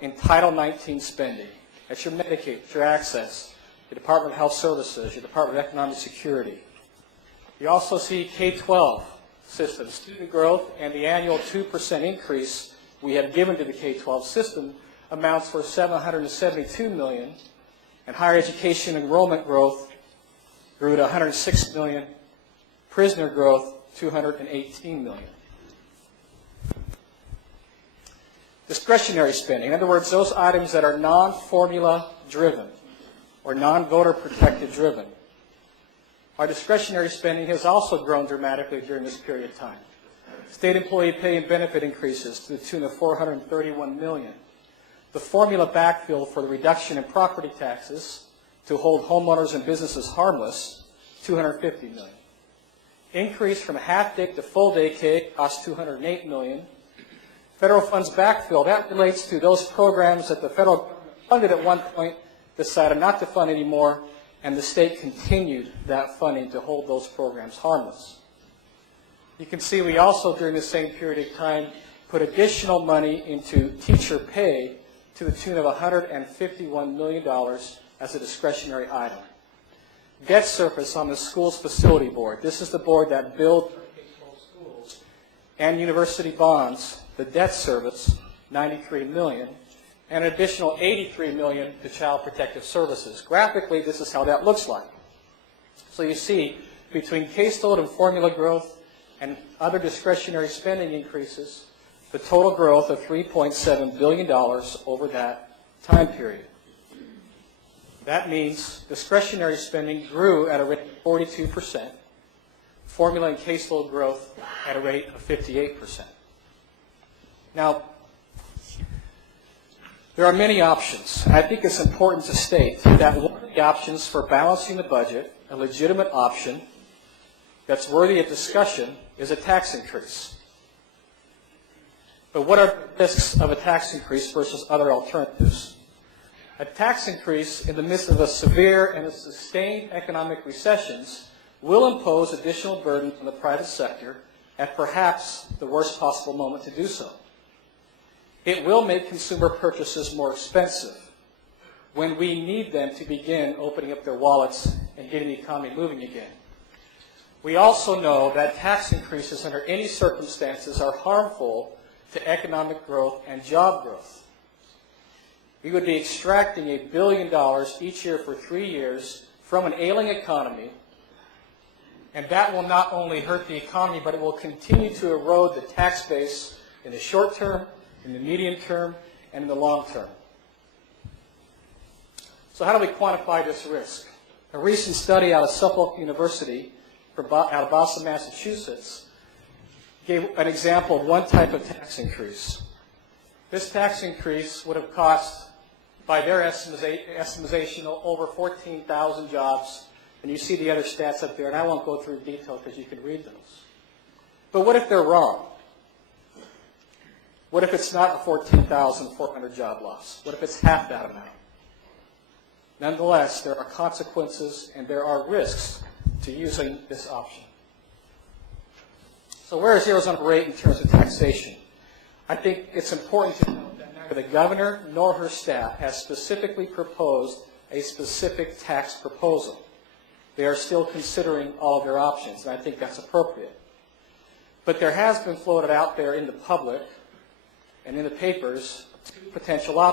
in Title 19 spending. That's your Medicaid, your Access, your Department of Health Services, your Department of Economic Security. You also see K-12 system, student growth, and the annual 2% increase we have given to the K-12 system amounts for $772 million, and higher education enrollment growth grew to $106 million, prisoner growth $218 million. Discretionary spending, in other words, those items that are non-formula driven or non-voter protected driven. Our discretionary spending has also grown dramatically during this period of time. State employee pay and benefit increases to the tune of $431 million. The formula backfill for the reduction in property taxes to hold homeowners and businesses harmless, $250 million. Increase from half-day to full-day K costs $208 million. Federal funds backfill, that relates to those programs that the federal government funded at one point, decided not to fund anymore, and the state continued that funding to hold those programs harmless. You can see we also, during the same period of time, put additional money into teacher pay to the tune of $151 million as a discretionary item. Debt service on the school's facility board. This is the board that builds schools and university bonds. The debt service, $93 million, and an additional $83 million to Child Protective Services. Graphically, this is how that looks like. So you see, between caseload and formula growth and other discretionary spending increases, the total growth of $3.7 billion over that time period. That means discretionary spending grew at a rate of 42%, formula and caseload growth at a rate of 58%. Now, there are many options. I think it's important to state that one of the options for balancing the budget, a legitimate option that's worthy of discussion, is a tax increase. But what are the risks of a tax increase versus other alternatives? A tax increase in the midst of a severe and a sustained economic recessions will impose additional burden on the private sector at perhaps the worst possible moment to do so. It will make consumer purchases more expensive when we need them to begin opening up their wallets and getting the economy moving again. We also know that tax increases under any circumstances are harmful to economic growth and job growth. We would be extracting $1 billion each year for 3 years from an ailing economy, and that will not only hurt the economy, but it will continue to erode the tax base in the short term, in the medium term, and in the long term. So how do we quantify this risk? A recent study out of Suffolk University, out of Boston, Massachusetts, gave an example of one type of tax increase. This tax increase would have cost, by their estimation, over 14,000 jobs. And you see the other stats up there, and I won't go through detail because you can read those. But what if they're wrong? What if it's not a 14,400 job loss? What if it's half that amount? Nonetheless, there are consequences and there are risks to using this option. So where is Arizona's rate in terms of taxation? I think it's important to note that neither the governor nor her staff has specifically proposed a specific tax proposal. They are still considering all of their options, and I think that's appropriate. But there has been floated out there in the public and in the papers two potential options.